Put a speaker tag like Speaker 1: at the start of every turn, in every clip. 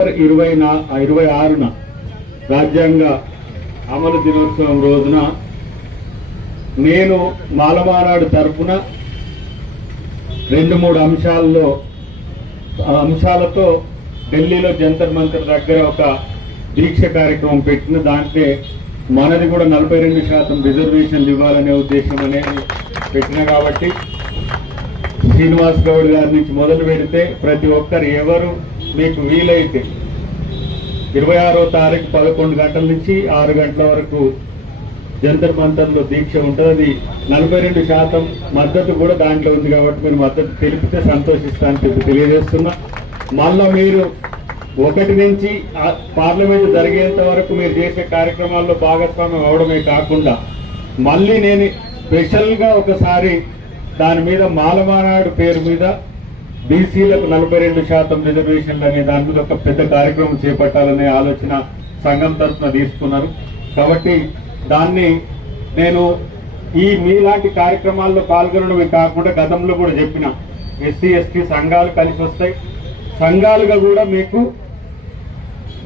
Speaker 1: ఇరవై ఇరవై ఆరున రాజ్యాంగ అమలు దినోత్సవం రోజున నేను మాలమానాడు తరఫున రెండు మూడు అంశాల్లో ఆ అంశాలతో ఢిల్లీలో జంతర్ మంతర్ దగ్గర ఒక దీక్ష కార్యక్రమం పెట్టిన దాంట్లో మనది కూడా నలభై రెండు శాతం రిజర్వేషన్లు ఇవ్వాలనే ఉద్దేశం అనేది పెట్టిన కాబట్టి శ్రీనివాస్ గౌడ్ గారి నుంచి మొదలు పెడితే ప్రతి ఒక్కరు ఎవరు మీకు వీలైతే ఇరవై ఆరో తారీఖు పదకొండు గంటల నుంచి ఆరు గంటల వరకు జంతర్ మంతర్లో దీక్ష ఉంటుంది. అది నలభై రెండు శాతం మద్దతు కూడా దాంట్లో ఉంది కాబట్టి మీరు మద్దతు తెలిపితే సంతోషిస్తానని చెప్పి తెలియజేస్తున్నా. మళ్ళా మీరు ఒకటి నుంచి పార్లమెంట్ జరిగేంత వరకు మీరు చేసే కార్యక్రమాల్లో భాగస్వామ్యం అవడమే కాకుండా మళ్ళీ నేను స్పెషల్గా ఒకసారి దాని మీద మాలమానాడు పేరు మీద బీసీలకు నలభై రెండు శాతం రిజర్వేషన్లు అనే దాని మీద ఒక పెద్ద కార్యక్రమం చేపట్టాలనే ఆలోచన సంఘం తరఫున తీసుకున్నారు. కాబట్టి దాన్ని నేను ఈ మీలాంటి కార్యక్రమాల్లో పాల్గొనడమే కాకుండా గతంలో కూడా చెప్పిన ఎస్సీ ఎస్టీ సంఘాలు కలిసి వస్తాయి. సంఘాలుగా కూడా మీకు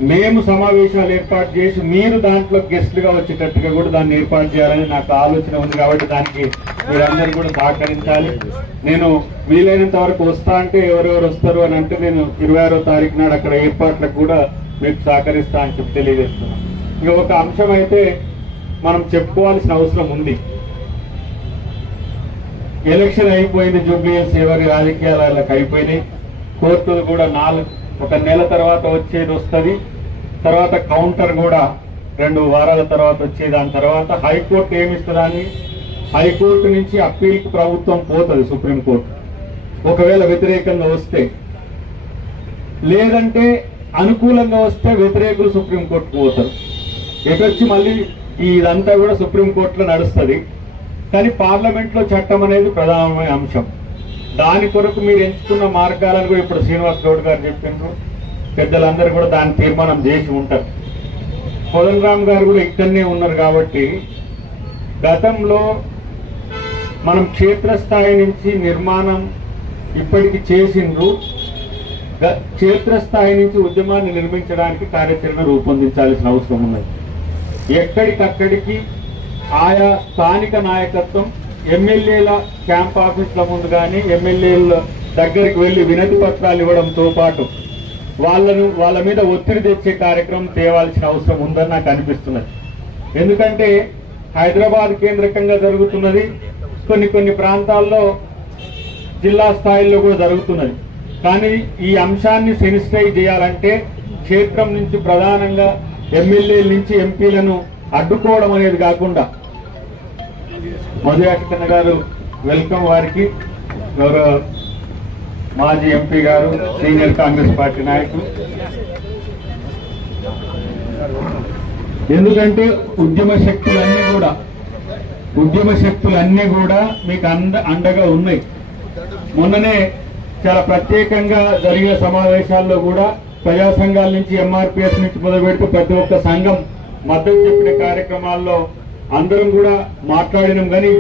Speaker 1: మేము సమావేశాలు ఏర్పాటు చేసి మీరు దాంట్లో గెస్ట్లుగా వచ్చేటట్టుగా కూడా దాన్ని ఏర్పాటు చేయాలని నాకు ఆలోచన ఉంది కాబట్టి దానికి మీరందరూ కూడా సహకరించాలి. నేను వీలైనంత వరకు వస్తా అంటే ఎవరెవరు వస్తారు అని అంటే నేను ఇరవై ఆరో తారీఖు నాడు అక్కడ ఏర్పాట్లకు కూడా మీకు సహకరిస్తా అని చెప్పి తెలియజేస్తున్నాను. ఇక ఒక అంశం అయితే మనం చెప్పుకోవాల్సిన అవసరం ఉంది. ఎలక్షన్ అయిపోయింది జూబ్లీఎస్ ఎవరి రాజకీయాలకు అయిపోయినాయి. కోర్టులు కూడా నాలుగు ఒక నెల తర్వాత వచ్చేది వస్తుంది. తర్వాత కౌంటర్ కూడా రెండు వారాల తర్వాత వచ్చే దాని తర్వాత హైకోర్టు ఏమిస్తుందని హైకోర్టు నుంచి అప్పీల్ ప్రభుత్వం పోతుంది సుప్రీంకోర్టు ఒకవేళ వ్యతిరేకంగా వస్తే. లేదంటే అనుకూలంగా వస్తే వ్యతిరేకులు సుప్రీంకోర్టుకు పోతారు. ఎటొచ్చి మళ్ళీ ఇదంతా కూడా సుప్రీంకోర్టులో నడుస్తుంది. కానీ పార్లమెంట్లో చట్టం అనేది ప్రధానమైన అంశం. దాని కొరకు మీరు ఎంచుకున్న మార్గాలను కూడా ఇప్పుడు శ్రీనివాస్ గౌడ్ గారు చెప్పిండ్రు. పెద్దలందరూ కూడా దాని తీర్మానం చేసి ఉంటారు. కోదన్ రామ్ గారు కూడా ఇక్కడనే ఉన్నారు కాబట్టి గతంలో మనం క్షేత్రస్థాయి నుంచి నిర్మాణం ఇప్పటికి చేసిండ్రు. గ- క్షేత్రస్థాయి నుంచి ఉద్యమాన్ని నిర్మించడానికి కార్యాచరణ రూపొందించాల్సిన అవసరం ఉన్నది. ఎక్కడికక్కడికి ఆయా స్థానిక నాయకత్వం ఎమ్మెల్యేల క్యాంప్ ఆఫీసుల ముందు కానీ ఎమ్మెల్యేల దగ్గరికి వెళ్ళి వినతి పత్రాలు ఇవ్వడంతో పాటు వాళ్ళను వాళ్ళ మీద ఒత్తిడి తెచ్చే కార్యక్రమం తేవాల్సిన అవసరం ఉందని నాకు అనిపిస్తున్నది. ఎందుకంటే హైదరాబాద్ కేంద్రకంగా జరుగుతున్నది కొన్ని కొన్ని ప్రాంతాల్లో జిల్లా స్థాయిలో కూడా జరుగుతున్నది. కానీ ఈ అంశాన్ని సెనిస్టైజ్ చేయాలంటే క్షేత్రం నుంచి ప్రధానంగా ఎమ్మెల్యేల నుంచి ఎంపీలను అడ్డుకోవడం అనేది కాకుండా మధుయాకన్న గారు వెల్కమ్ వారికి. గౌరవ మాజీ ఎంపీ గారు సీనియర్ కాంగ్రెస్ పార్టీ నాయకులు. ఎందుకంటే ఉద్యమ శక్తులన్నీ కూడా ఉద్యమ శక్తులన్నీ కూడా మీకు అంద అండగా ఉన్నాయి. మొన్ననే చాలా ప్రత్యేకంగా జరిగిన సమావేశాల్లో కూడా ప్రజా సంఘాల నుంచి ఎంఆర్పిఎస్ నుంచి మొదలుపెడుతూ ప్రతి ఒక్క సంఘం మద్దతు చెప్పిన కార్యక్రమాల్లో అందరం కూడా మాట్లాడినాం కానీ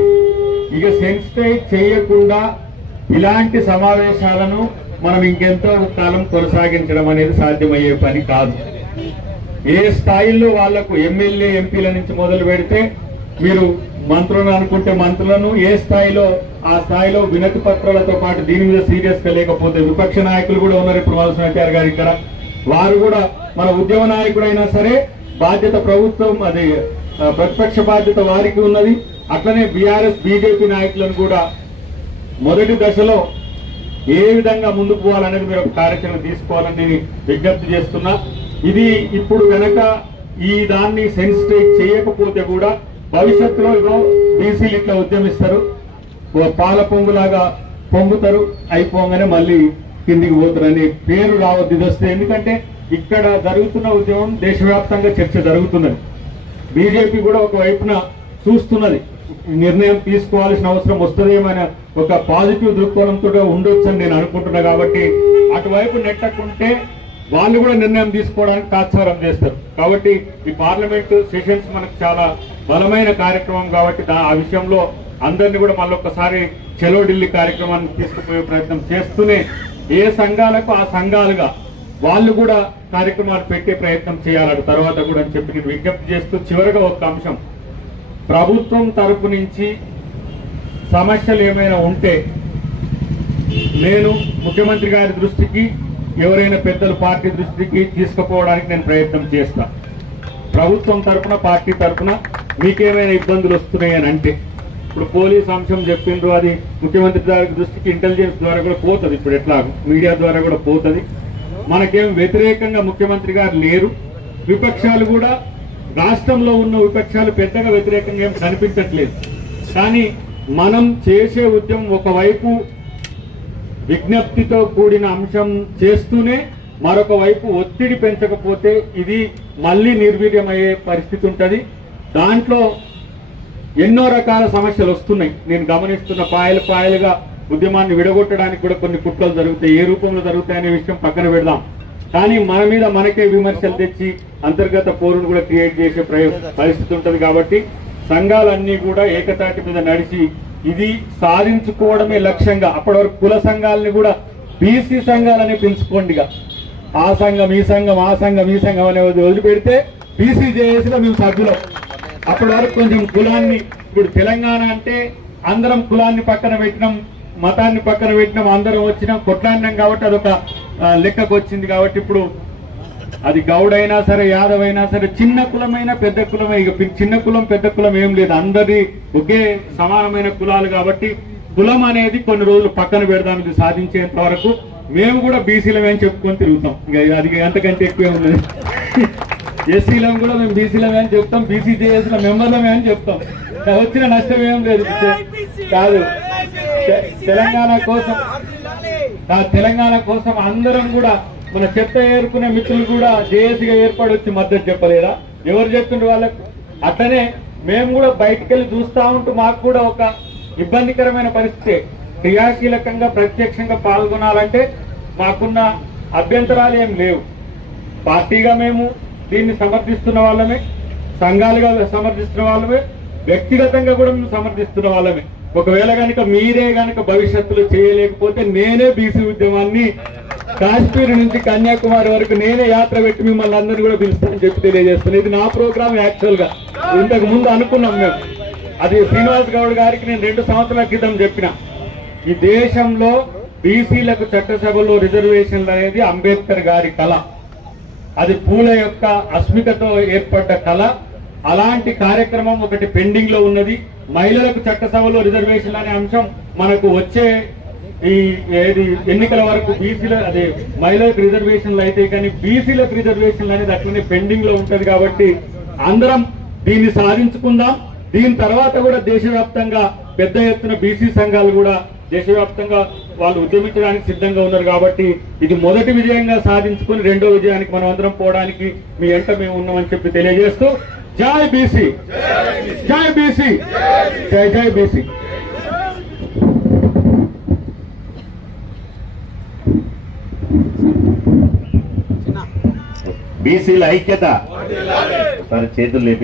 Speaker 1: ఇక సెన్సిటైజ్ చేయకుండా ఇలాంటి సమావేశాలను మనం ఇంకెంతో కాలం కొనసాగించడం అనేది సాధ్యమయ్యే పని కాదు. ఏ స్థాయిల్లో వాళ్ళకు ఎమ్మెల్యే ఎంపీల నుంచి మొదలు పెడితే మీరు మంత్రులను అనుకుంటే మంత్రులను ఏ స్థాయిలో ఆ స్థాయిలో వినతి పత్రాలతో పాటు దీని మీద సీరియస్గా లేకపోతే విపక్ష నాయకులు కూడా ఉన్నారు ఇప్పుడు వాల్సినట్టారు గారు ఇక్కడ. వారు కూడా మన ఉద్యమ నాయకుడైనా సరే బాధ్యత ప్రభుత్వం అది ప్రతిపక్ష బాధ్యత వారికి ఉన్నది. అట్లనే బీఆర్ఎస్ బీజేపీ నాయకులను కూడా మొదటి దశలో ఏ విధంగా ముందుకు పోవాలనేది మీరు ఒక కార్యాచరణ తీసుకోవాలని నేను విజ్ఞప్తి చేస్తున్నా. ఇది ఇప్పుడు వెనక ఈ దాన్ని సెన్సిటైజ్ చేయకపోతే కూడా భవిష్యత్తులో ఇగో బీసీలు ఇట్లా ఉద్యమిస్తారు. పాల పొంగులాగా పొంగుతారు అయిపోగానే మళ్ళీ కిందికి పోతారని పేరు రావద్దు. ఇది వస్తే ఎందుకంటే ఇక్కడ జరుగుతున్న ఉద్యమం దేశవ్యాప్తంగా చర్చ జరుగుతున్నది. బీజేపీ కూడా ఒక వైపున చూస్తున్నది. నిర్ణయం తీసుకోవాల్సిన అవసరం వస్తుందేమైనా ఒక పాజిటివ్ దృక్కోణంతో ఉండొచ్చని నేను అనుకుంటున్నా కాబట్టి అటువైపు నెట్టకుంటే వాళ్ళు కూడా నిర్ణయం తీసుకోవడానికి తాత్సారం చేస్తారు. కాబట్టి ఈ పార్లమెంట్ సెషన్స్ మనకు చాలా బలమైన కార్యక్రమం కాబట్టి ఆ విషయంలో అందరినీ కూడా మళ్ళొక్కసారి చెలో ఢిల్లీ కార్యక్రమాన్ని తీసుకుపోయే ప్రయత్నం చేస్తూనే ఏ సంఘాలకు ఆ సంఘాలుగా వాళ్ళు కూడా కార్యక్రమాలు పెట్టే ప్రయత్నం చేయాలని తర్వాత కూడా అని చెప్పి నేను విజ్ఞప్తి చేస్తూ చివరిగా ఒక అంశం. ప్రభుత్వం తరపు నుంచి సమస్యలు ఏమైనా ఉంటే నేను ముఖ్యమంత్రి గారి దృష్టికి ఎవరైనా పెద్దలు పార్టీ దృష్టికి తీసుకుపోవడానికి నేను ప్రయత్నం చేస్తా. ప్రభుత్వం తరపున పార్టీ తరఫున మీకేమైనా ఇబ్బందులు వస్తున్నాయని అంటే ఇప్పుడు పోలీస్ అంశం చెప్పిండ్రు అది ముఖ్యమంత్రి గారి దృష్టికి ఇంటెలిజెన్స్ ద్వారా కూడా పోతుంది. ఇప్పుడు ఎట్లా మీడియా ద్వారా కూడా పోతుంది. మనకేం వ్యతిరేకంగా ముఖ్యమంత్రి గారు లేరు. విపక్షాలు కూడా రాష్ట్రంలో ఉన్న విపక్షాలు పెద్దగా వ్యతిరేకంగా ఏం కనిపించట్లేదు. కానీ మనం చేసే ఉద్యమం ఒకవైపు విజ్ఞప్తితో కూడిన అంశం చేస్తూనే మరొక వైపు ఒత్తిడి పెంచకపోతే ఇది మళ్ళీ నిర్వీర్యమయ్యే పరిస్థితి ఉంటుంది. దాంట్లో ఎన్నో రకాల సమస్యలు వస్తున్నాయి. నేను గమనిస్తున్న పాయలు పాయలుగా ఉద్యమాన్ని విడగొట్టడానికి కూడా కొన్ని కుట్రలు జరుగుతాయి. ఏ రూపంలో జరుగుతాయనే విషయం పక్కన పెడదాం. కానీ మన మీద మనకే విమర్శలు తెచ్చి అంతర్గత పోరును కూడా క్రియేట్ చేసే పరిస్థితి ఉంటుంది కాబట్టి సంఘాలన్నీ కూడా ఏకతాటి మీద నడిచి ఇది సాధించుకోవడమే లక్ష్యంగా అప్పటి వరకు కుల సంఘాలని కూడా బీసీ సంఘాలని పిలుచుకోండి ఆ సంఘం ఈ సంఘం ఆ సంఘం ఈ సంఘం అనే వదిలిపెడితే బీసీ జేఏసీలో మేము సభ్యులం. అప్పటి వరకు కొంచెం కులాన్ని ఇప్పుడు తెలంగాణ అంటే అందరం కులాన్ని పక్కన పెట్టినాం. మతాన్ని పక్కన పెట్టినాం అందరం వచ్చినాం కొట్లాడినాం కాబట్టి అదొక లెక్కకు వచ్చింది కాబట్టి ఇప్పుడు అది గౌడ్ అయినా సరే యాదవ్ అయినా సరే చిన్న కులమైనా పెద్ద కులమే ఇక చిన్న కులం పెద్ద కులం ఏం లేదు. అందరి ఒకే సమానమైన కులాలు కాబట్టి కులం అనేది కొన్ని రోజులు పక్కన పెడదాం ఇది సాధించేంత వరకు మేము కూడా బీసీలమే అని చెప్పుకొని తిరుగుతాం. ఇక అది అంతకంటే ఎక్కువే ఉన్నది ఎస్సీలం కూడా మేము బీసీలమే అని చెప్తాం బీసీ జేఎస్ల మెంబర్లమే అని చెప్తాం. వచ్చిన నష్టం ఏం లేదు. కాదు. తెలంగాణ కోసం ఆ తెలంగాణ కోసం అందరం కూడా మన చెత్త ఏరుకునే మిత్రులు కూడా జేఏసీగా ఏర్పాటు వచ్చి మద్దతు చెప్పలేదా? ఎవరు చెప్తుండ్రు వాళ్ళకు? అట్లనే మేము కూడా బయటికి వెళ్ళి చూస్తా ఉంటూ మాకు కూడా ఒక ఇబ్బందికరమైన పరిస్థితి. క్రియాశీలకంగా ప్రత్యక్షంగా పాల్గొనాలంటే మాకున్న అభ్యంతరాలు ఏం లేవు. పార్టీగా మేము దీన్ని సమర్థిస్తున్న వాళ్ళమే సంఘాలుగా సమర్థిస్తున్న వాళ్ళమే వ్యక్తిగతంగా కూడా మేము సమర్థిస్తున్న వాళ్ళమే. ఒకవేళ కనుక మీరే కనుక భవిష్యత్తులో చేయలేకపోతే నేనే బీసీ ఉద్యమాన్ని కాశ్మీర్ నుంచి కన్యాకుమారి వరకు నేనే యాత్ర పెట్టి మిమ్మల్ని అందరినీ కూడా పిలుస్తానని చెప్పి తెలియజేస్తాను ఇది నా ప్రోగ్రామ్ యాక్చువల్గా ఇంతకు ముందు అనుకున్నాం మేము. అది శ్రీనివాస్ గౌడ్ గారికి నేను రెండు సంవత్సరాల క్రితం చెప్పిన. ఈ దేశంలో బీసీలకు చట్టసభలో రిజర్వేషన్లు అనేది అంబేద్కర్ గారి కళ. అది పూల యొక్క అస్మితతో ఏర్పడ్డ కళ. అలాంటి కార్యక్రమం ఒకటి పెండింగ్లో ఉన్నది. మహిళలకు చట్టసభలో రిజర్వేషన్ అనే అంశం మనకు వచ్చే ఈ ఏది ఎన్నికల వరకు బీసీల అదే మహిళలకు రిజర్వేషన్లు అయితే కానీ బీసీలకు రిజర్వేషన్లు అనేది అట్లనే పెండింగ్లో ఉంటది కాబట్టి అందరం దీన్ని సాధించుకుందాం. దీని తర్వాత కూడా దేశవ్యాప్తంగా పెద్ద ఎత్తున బీసీ సంఘాలు కూడా దేశవ్యాప్తంగా వాళ్ళు ఉద్యమించడానికి సిద్ధంగా ఉన్నారు కాబట్టి ఇది మొదటి విజయంగా సాధించుకుని రెండో విజయానికి మనం అందరం పోవడానికి మీ ఎంట మేము ఉన్నామని చెప్పి తెలియజేస్తూ జై బీసీ. జై బీసీ. జై జై బీసీ.
Speaker 2: బీసీల ఐక్యత. సరే చేతులు లేపి.